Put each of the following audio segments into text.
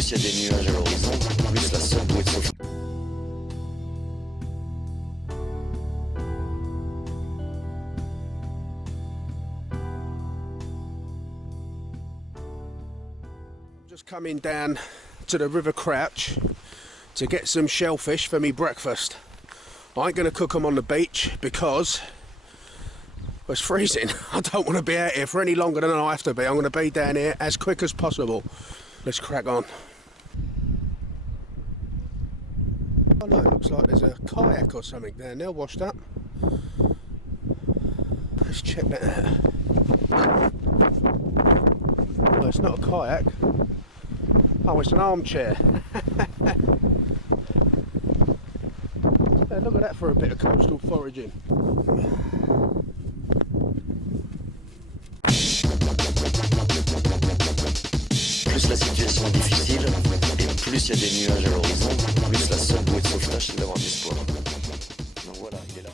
plus il y a des nuages à l'horizon, plus la seule bouée de sauvetage. Just coming down to the River Crouch to get some shellfish for me breakfast. I ain't going to cook them on the beach because it's freezing. I don't want to be out here for any longer than I have to be. I'm going to be down here as quick as possible. Let's crack on. Oh no, it looks like there's a kayak or something down there washed up. Let's check that out. Well, it's not a kayak. Oh, it's an armchair. Yeah, look at that for a bit of coastal foraging. Plus la situation est difficile, et plus il y a des nuages à l'horizon, plus la seule bouée de sauvetage c'est d'avoir de l'espoir. Donc voilà, il est là.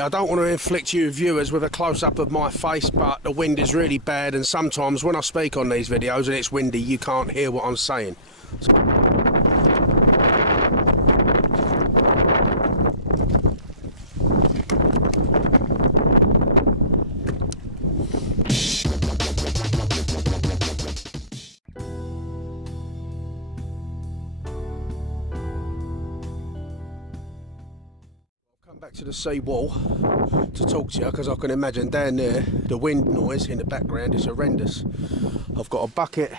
I don't want to inflict you viewers with a close-up of my face, but the wind is really bad, and sometimes when I speak on these videos and it's windy, you can't hear what I'm saying. Back to the sea wall to talk to you, because I can imagine down there the wind noise in the background is horrendous. I've got a bucket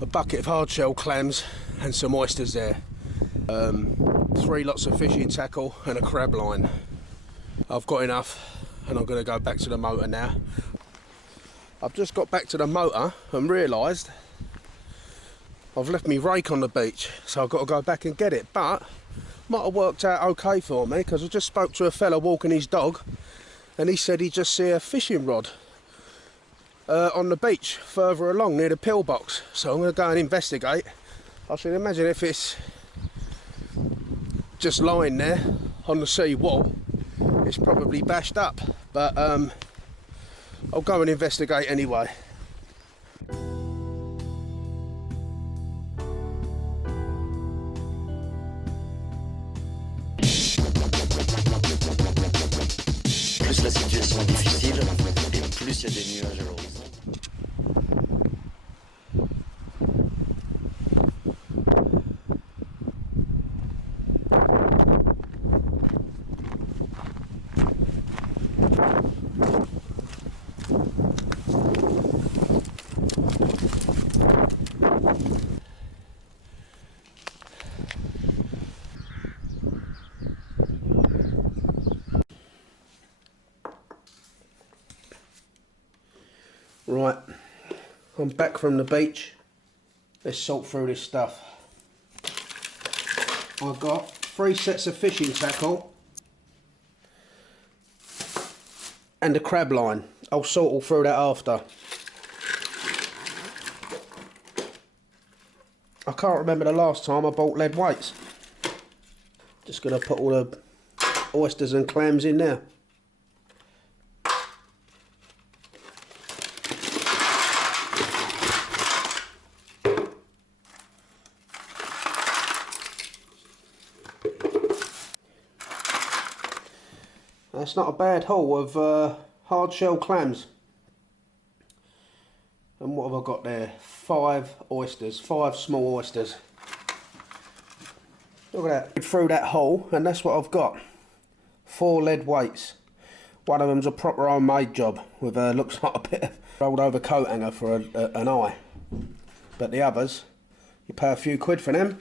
of hard shell clams and some oysters there, 3 lots of fishing tackle and a crab line. I've got enough, and I'm going to go back to the motor now. I've just got back to the motor and realised I've left me rake on the beach, so I've got to go back and get it, but might have worked out okay for me, because I just spoke to a fella walking his dog and he said he just see a fishing rod on the beach further along near the pillbox, so I'm going to go and investigate. I should imagine if it's just lying there on the sea wall, it's probably bashed up, but I'll go and investigate anyway. Plus la situation est difficile, et plus il y a des nuages à l'horizon. Right, I'm back from the beach. Let's sort through this stuff. I've got 3 sets of fishing tackle and a crab line. I'll sort all through that after. I can't remember the last time I bought lead weights. Just going to put all the oysters and clams in there. That's not a bad haul of hard shell clams. And what have I got there? 5 oysters, 5 small oysters. Look at that. Through that hole, and that's what I've got. 4 lead weights. One of them's a proper homemade job with looks like a bit of rolled over coat hanger for an eye. But the others, you pay a few quid for them.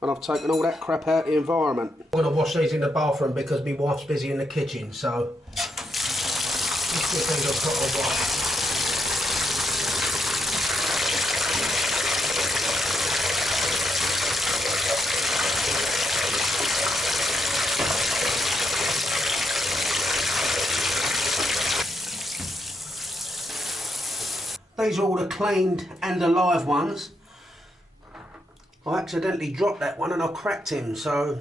and I've taken all that crap out of the environment. I'm going to wash these in the bathroom because my wife's busy in the kitchen, so let's get these a proper wash. These are all the cleaned and alive ones. I accidentally dropped that one and I cracked him, so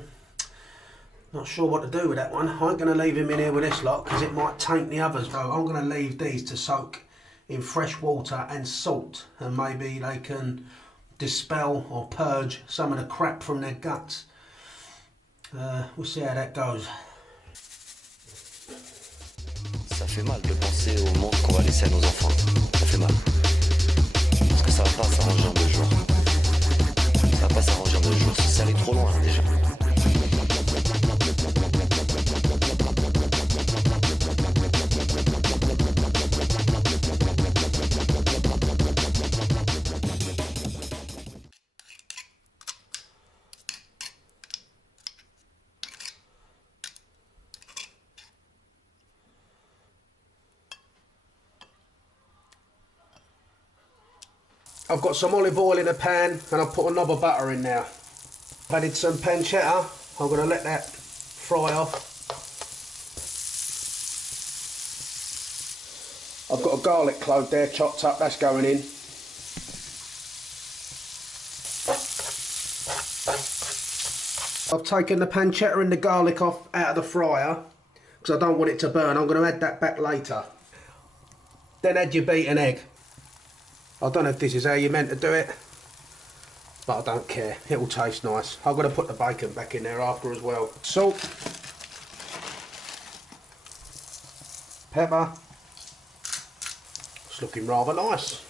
not sure what to do with that one. I ain't going to leave him in here with this lot because it might taint the others. So I'm going to leave these to soak in fresh water and salt, and maybe they can dispel or purge some of the crap from their guts. We'll see how that goes. Ça fait mal de penser au monde qu'on va laisser à nos enfants. Ça fait mal. Parce que ça va pas s'arranger en 2 jours. Ça va pas s'arranger en 2 jours. C'est allé trop loin déjà. I've got some olive oil in a pan and I've put a knob of butter in now. I've added some pancetta. I'm going to let that fry off. I've got a garlic clove there chopped up, that's going in. I've taken the pancetta and the garlic off out of the fryer because I don't want it to burn. I'm going to add that back later. Then add your beaten egg. I don't know if this is how you're meant to do it, but I don't care. It will taste nice. I'm going to put the bacon back in there after as well. Salt, pepper. It's looking rather nice.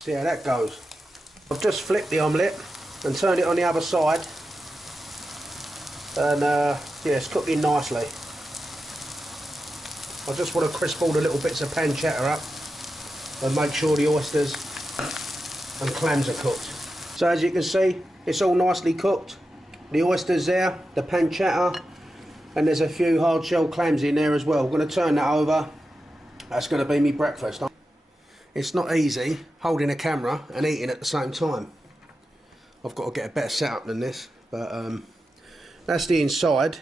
See how that goes. I've just flipped the omelette and turned it on the other side, and yeah, it's cooking nicely. I just want to crisp all the little bits of pancetta up and make sure the oysters and clams are cooked. So as you can see, it's all nicely cooked. The oysters there, the pancetta, and there's a few hard shell clams in there as well. I'm going to turn that over. That's going to be me breakfast. It's not easy holding a camera and eating at the same time. I've got to get a better setup than this, but that's the inside.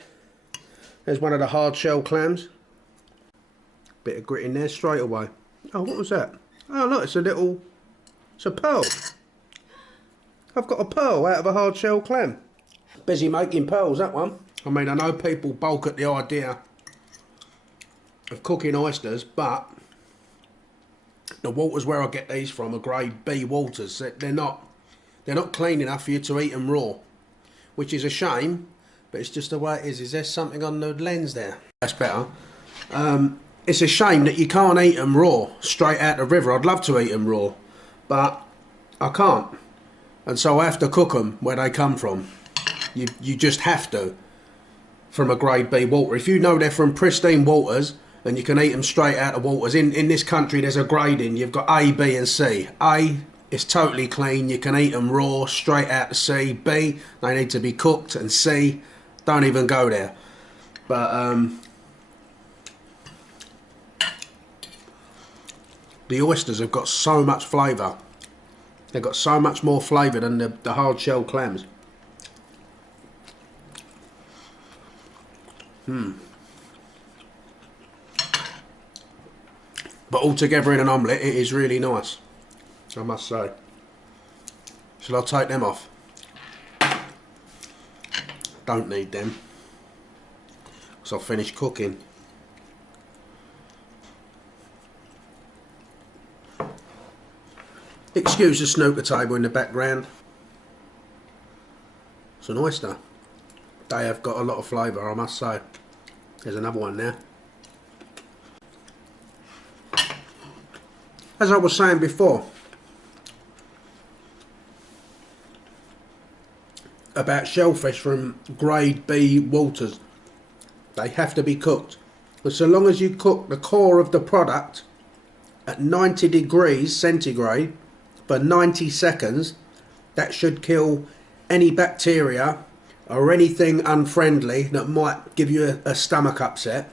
There's one of the hard shell clams. Bit of grit in there straight away. Oh, what was that? Oh look, it's a pearl. I've got a pearl out of a hard shell clam. Busy making pearls, that one. I mean, I know people balk at the idea of cooking oysters, but the waters where I get these from are grade B waters. They're not clean enough for you to eat them raw, which is a shame, but it's just the way it is. Is there something on the lens there? That's better. It's a shame that you can't eat them raw, straight out the river. I'd love to eat them raw, but I can't. And so I have to cook them where they come from. You just have to, from a grade B water. If you know they're from pristine waters and you can eat them straight out of waters, in this country there's a grading. You've got A, B and C. A is totally clean, you can eat them raw, straight out to C. B, they need to be cooked, and C, don't even go there. But the oysters have got so much flavour. They've got so much more flavour than the hard shell clams. But altogether in an omelette, it is really nice, I must say. Shall I take them off? Don't need them, because I'll finish cooking. Excuse the snooker table in the background. It's an oyster. They have got a lot of flavour, I must say. There's another one there. As I was saying before about shellfish from grade B waters, they have to be cooked. But so long as you cook the core of the product at 90 degrees centigrade for 90 seconds, that should kill any bacteria or anything unfriendly that might give you a stomach upset.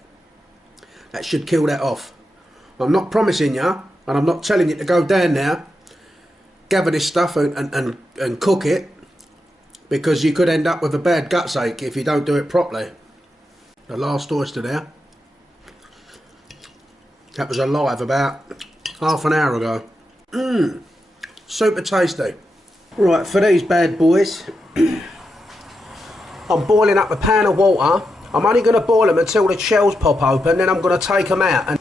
That should kill that off. I'm not promising you, and I'm not telling you to go down there, gather this stuff and cook it, because you could end up with a bad guts ache if you don't do it properly. The last oyster there, that was alive about half an hour ago. Super tasty. Right, for these bad boys, I'm boiling up a pan of water. I'm only going to boil them until the shells pop open, then I'm going to take them out. And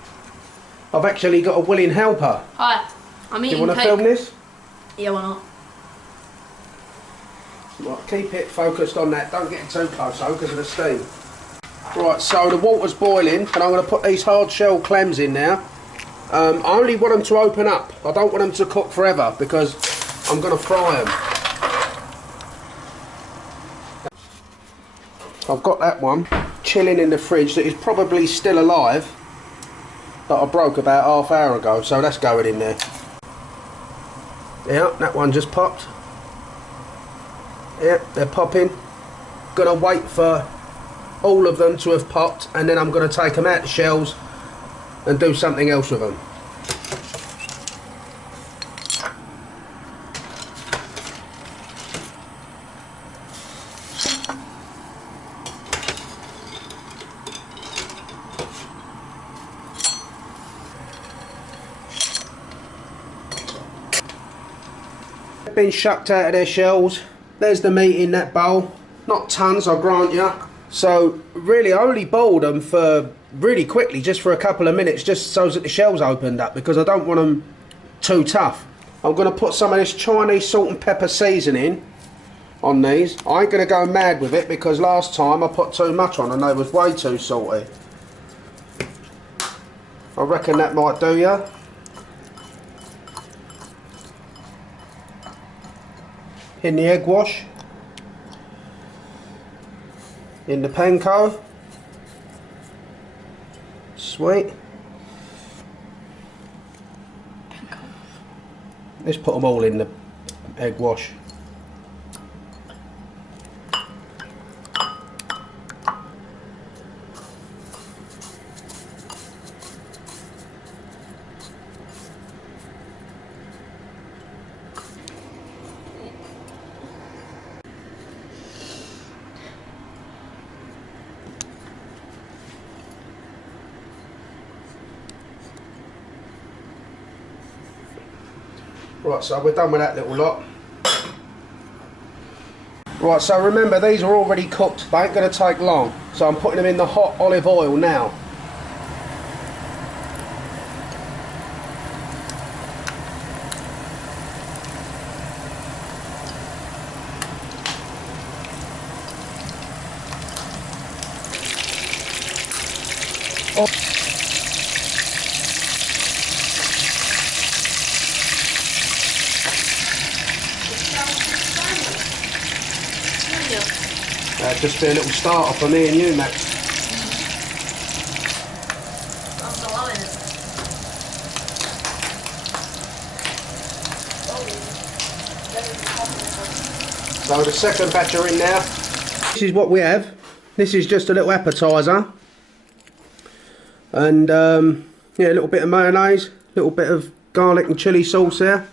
I've actually got a willing helper. Hi, I'm eating. Do you want to film this? Yeah, why not? Right, keep it focused on that. Don't get too close though, because of the steam. Right, so the water's boiling, and I'm going to put these hard shell clams in now. I only want them to open up. I don't want them to cook forever, because I'm going to fry them. I've got that one chilling in the fridge that is probably still alive, that I broke about half hour ago, so that's going in there. Yeah, that one just popped. Yeah, they're popping. Gonna wait for all of them to have popped, and then I'm gonna take them out the shells and do something else with them. Been shucked out of their shells. There's the meat in that bowl. Not tons, I grant you. So really I only boiled them for really quickly, just for a couple of minutes, just so that the shells opened up, because I don't want them too tough. I'm going to put some of this Chinese salt and pepper seasoning on these. I ain't going to go mad with it, because last time I put too much on and they was way too salty. I reckon that might do ya. In the egg wash, in the panko. Sweet. Let's put them all in the egg wash. Right, so we're done with that little lot. Right, so remember, these are already cooked. They ain't going to take long. So I'm putting them in the hot olive oil now. Just be a little starter for me and you, Max. I'm so loving it. So the second batch are in now. This is what we have. This is just a little appetizer. And yeah, a little bit of mayonnaise, a little bit of garlic and chilli sauce there.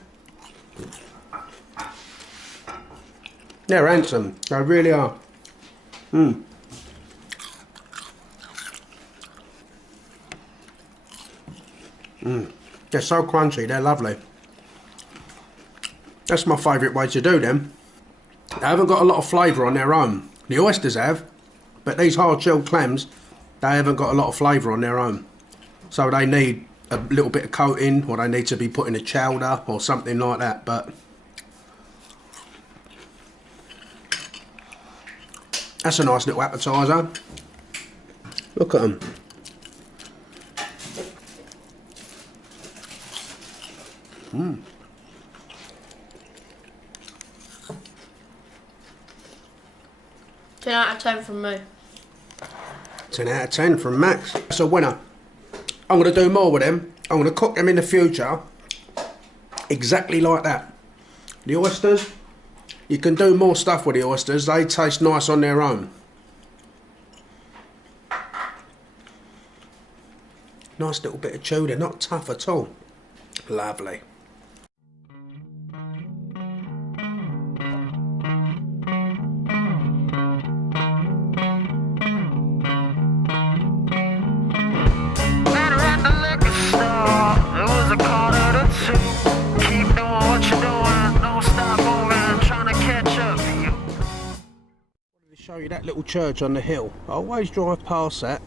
They're handsome, they really are. They're so crunchy, they're lovely. That's my favourite way to do them. They haven't got a lot of flavour on their own. The oysters have, but these hard-shelled clams, they haven't got a lot of flavour on their own. So they need a little bit of coating, or they need to be put in a chowder or something like that, but that's a nice little appetizer. Look at them. Mm. 10 out of 10 from me. 10 out of 10 from Max. That's a winner. I'm going to do more with them. I'm going to cook them in the future exactly like that. The oysters, You can do more stuff with the oysters, they taste nice on their own. Nice little bit of chew, they're not tough at all. Lovely. Show you that little church on the hill. I always drive past that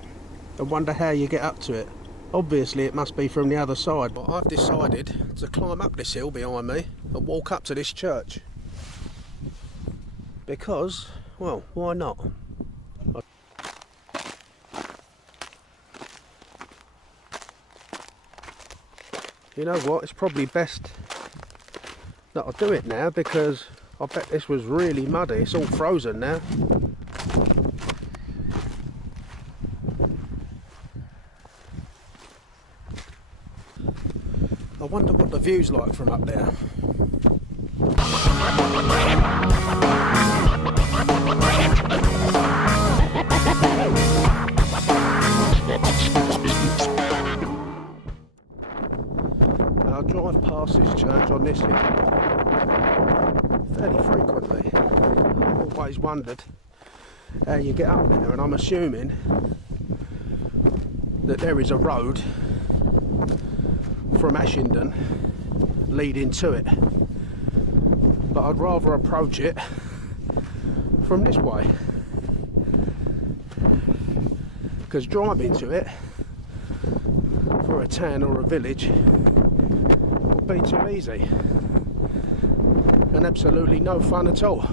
and wonder how you get up to it. Obviously it must be from the other side, but I've decided to climb up this hill behind me and walk up to this church. Because, well, why not? You know what, it's probably best that I do it now, because I bet this was really muddy. It's all frozen now. I wonder what the view's like from up there. I drive past this church on this hill fairly frequently. I've always wondered how you get up there, and I'm assuming that there is a road from Ashington leading to it, but I'd rather approach it from this way, because driving to it for a town or a village would be too easy and absolutely no fun at all.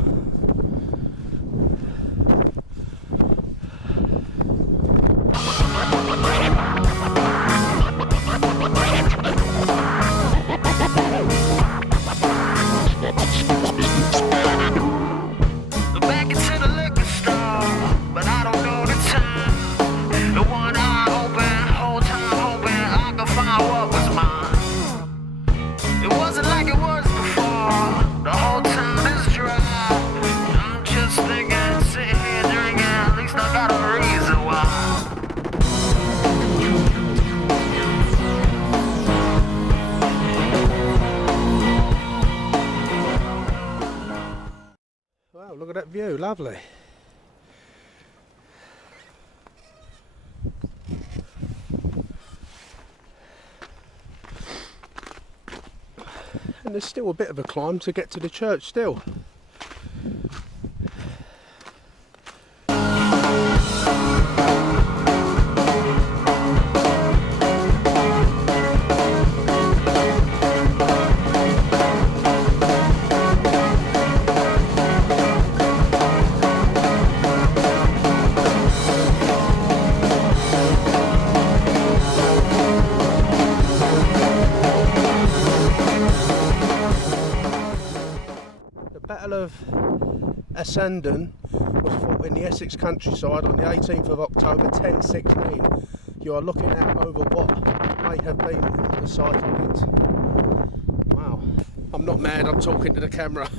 Wow, look at that view, lovely. And there's still a bit of a climb to get to the church still. Of Essendon was fought in the Essex countryside on the 18th of October 1016. You are looking at over what may have been the site of it. Wow. I'm not mad, I'm talking to the camera.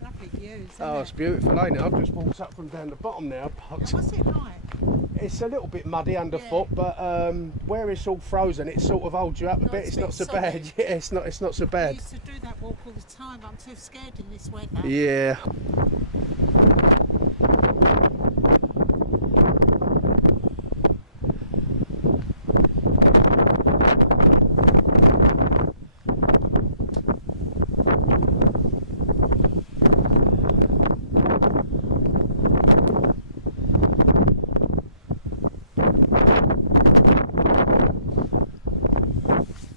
Lovely views, oh, it's beautiful, ain't it? I've just walked up from down the bottom now. What's it like? It's a little bit muddy underfoot, but where it's all frozen, it sort of holds you up a bit. It's not so bad. Yeah, it's not so bad. I used to do that walk all the time. I'm too scared in this weather. Yeah.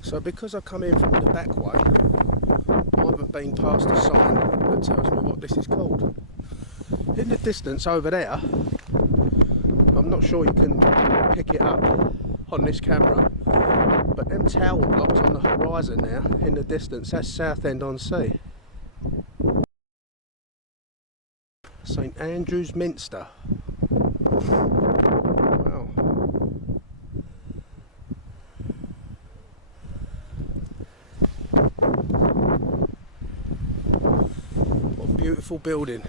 So because I come in from the back way, I haven't been past a sign that tells me what this is called. In the distance over there, I'm not sure you can pick it up on this camera, but them tower blocks on the horizon now, in the distance, that's Southend-on-Sea. St Andrew's Minster. Wow. beautiful building.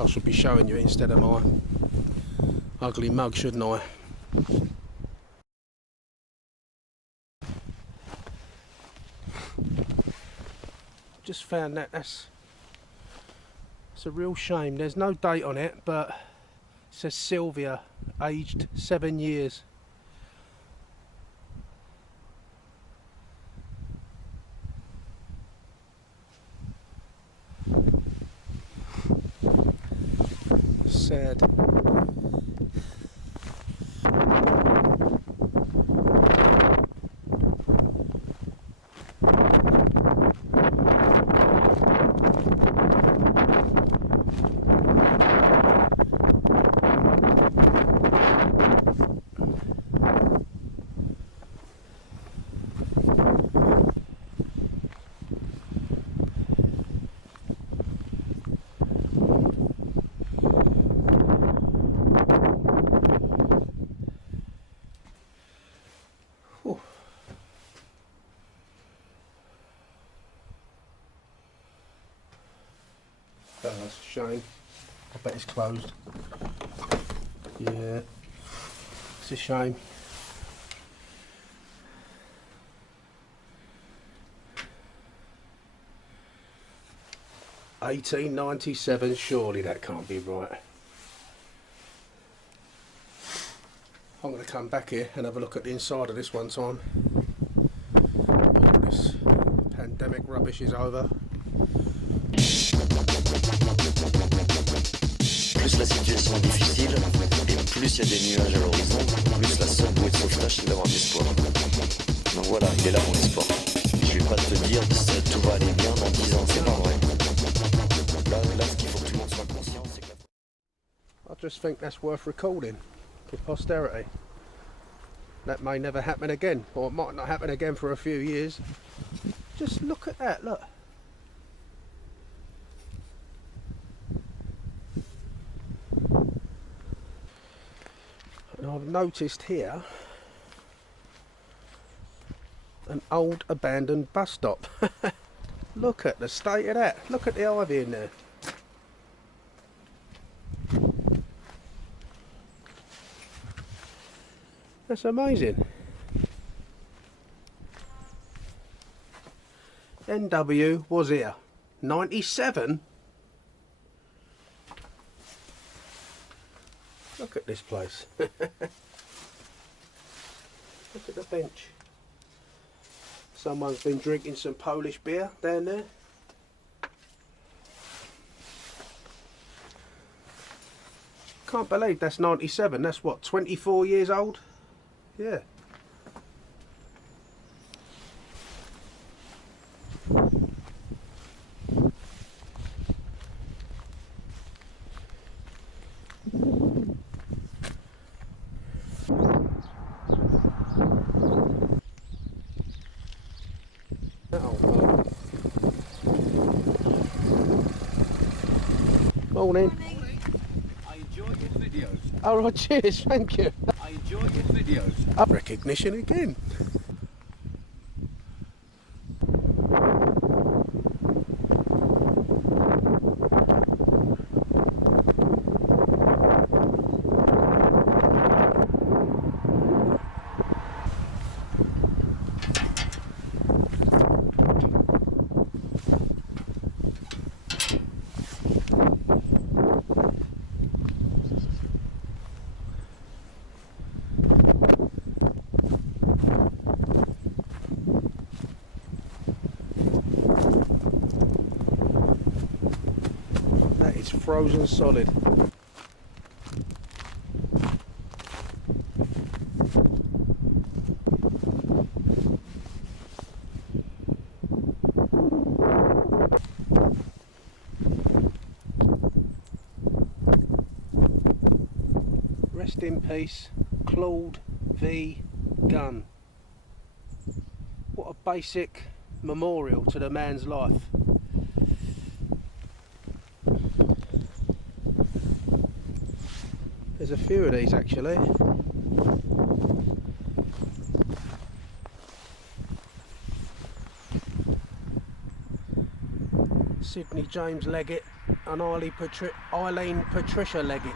I should be showing you it instead of my ugly mug, shouldn't I? Just found that it's a real shame. There's no date on it, but it says Sylvia, aged 7 years. Sad. Oh, that's a shame. I bet it's closed. Yeah, it's a shame. £18.97, surely that can't be right. I'm going to come back here and have a look at the inside of this one time. This pandemic rubbish is over. Plus la situation est difficile, et plus il y a des nuages à l'horizon, plus la seule bouée de sauvetage c'est d'avoir de l'espoir. Donc voilà, il est là mon espoir. Je vais pas te dire que tout va aller bien dans 10 ans, c'est pas vrai. Là, ce qu'il faut que tout le monde soit conscient, c'est que... I just think that's worth recording for posterity. That may never happen again, or it might not happen again for a few years. Just look at that, look. And I've noticed here an old abandoned bus stop. Look at the state of that. Look at the ivy in there. That's amazing. NW was here. 97? Look at this place. Look at the bench. Someone's been drinking some Polish beer down there. Can't believe that's 97. That's what, 24 years old? Yeah. Morning. I enjoy your videos. Oh, right, cheers, thank you. I enjoy your videos. Recognition again. It's frozen solid. Rest in peace, Claude V. Gunn. What a basic memorial to the man's life. There's a few of these actually. Sydney James Leggett and Eileen Patricia Leggett.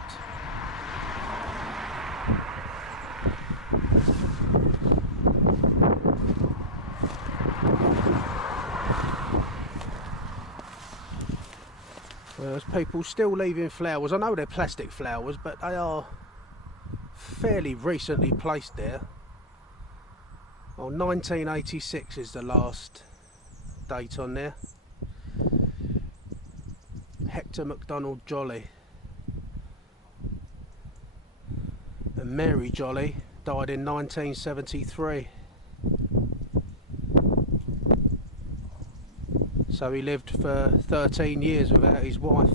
There's people still leaving flowers. I know they're plastic flowers, but they are fairly recently placed there. Oh, 1986 is the last date on there. Hector MacDonald Jolly and Mary Jolly died in 1973. So he lived for 13 years without his wife.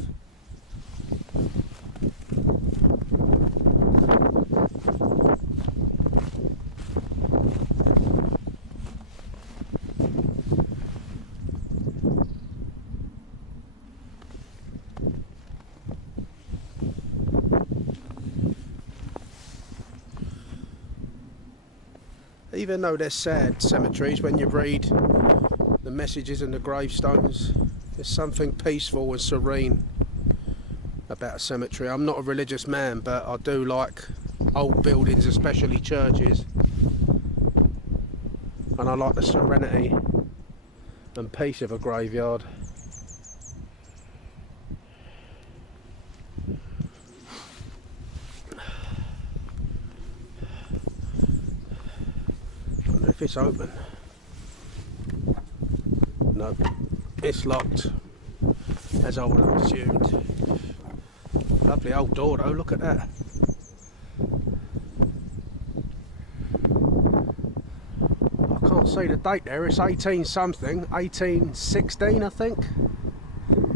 Even though they're sad cemeteries, when you read the messages and the gravestones, there's something peaceful and serene about a cemetery. I'm not a religious man, but I do like old buildings, especially churches, and I like the serenity and peace of a graveyard. I wonder if it's open. No, it's locked, as I would have assumed. Lovely old door though, look at that. I can't see the date there, it's 18 something, 1816 I think.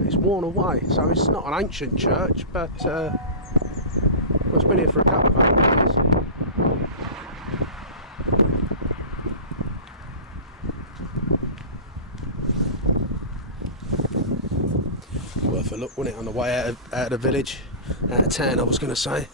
It's worn away, so it's not an ancient church, but it's been here for a couple of 100 years. Worth a look, wasn't it, on the way out of the village, out of town I was going to say.